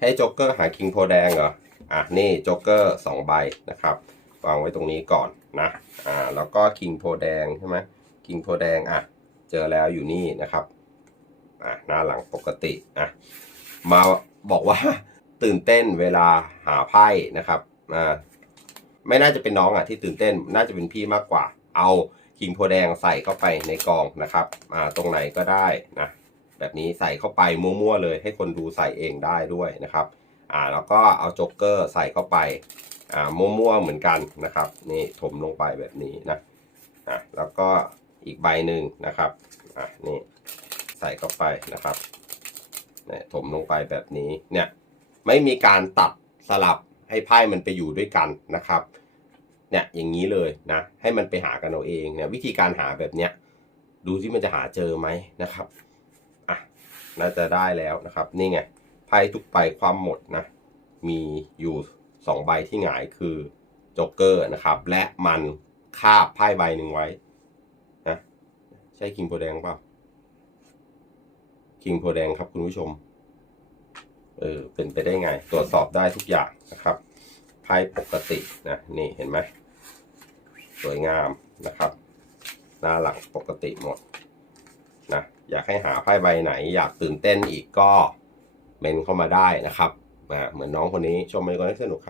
ให้จ๊กเกอร์หาคิงโพแดงเหรอ อะนี่จ๊กเกอร์สองใบนะครับ วางไว้ตรงนี้ก่อนนะ อ่าแล้วก็คิงโพแดงใช่ไหมคิงโพแดงอะเจอแล้วอยู่นี่นะครับ อะหน้าหลังปกติอะมาบอกว่าตื่นเต้นเวลาหาไพ่นะครับอ่าไม่น่าจะเป็นน้องอะที่ตื่นเต้นน่าจะเป็นพี่มากกว่า เอาคิงโพแดงใส่เข้าไปในกองนะครับอ่าตรงไหนก็ได้นะ แบบนี้ใส่เข้าไปมั่วๆเลย ให้คนดูใส่เองได้ด้วยนะครับ อ่าแล้วก็เอาจ๊กเกอร์ใส่เข้าไป อ่ามั่วๆเหมือนกันนะครับ นี่ถมลงไปแบบนี้นะ อะแล้วก็อีกใบหนึ่งนะครับ อะนี่ใส่เข้าไปนะครับเนี่ยถมลงไปแบบนี้เนี่ยไม่มีการตัดสลับให้ไพ่มันไปอยู่ด้วยกันนะครับเนี่ยอย่างนี้เลยนะให้มันไปหากันเอาเองเนี่ยวิธีการหาแบบเนี้ยดูที่มันจะหาเจอไหมนะครับ น่าจะได้แล้วนะครับ นี่ไงไพ่ทุกใบความหมดนะมีอยู่สองใบที่หงายคือจ๊กเกอร์นะครับ และมันคาบไพ่ใบหนึ่งไว้นะใช่คิงโพแดงเปล่าคิงโพแดงครับคุณผู้ชมเออเป็นไปได้ไง ตรวจสอบได้ทุกอย่างนะครับไพ่ปกตินะนี่เห็นไหมสวยงามนะครับ หน้าหลังปกติหมด อยากให้หาไพ่ใบไหน อยากตื่นเต้นอีกก็เมนเข้ามาได้นะครับเหมือนน้องคนนี้ชมไปก่อนให้สนุกครับ